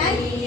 Maray.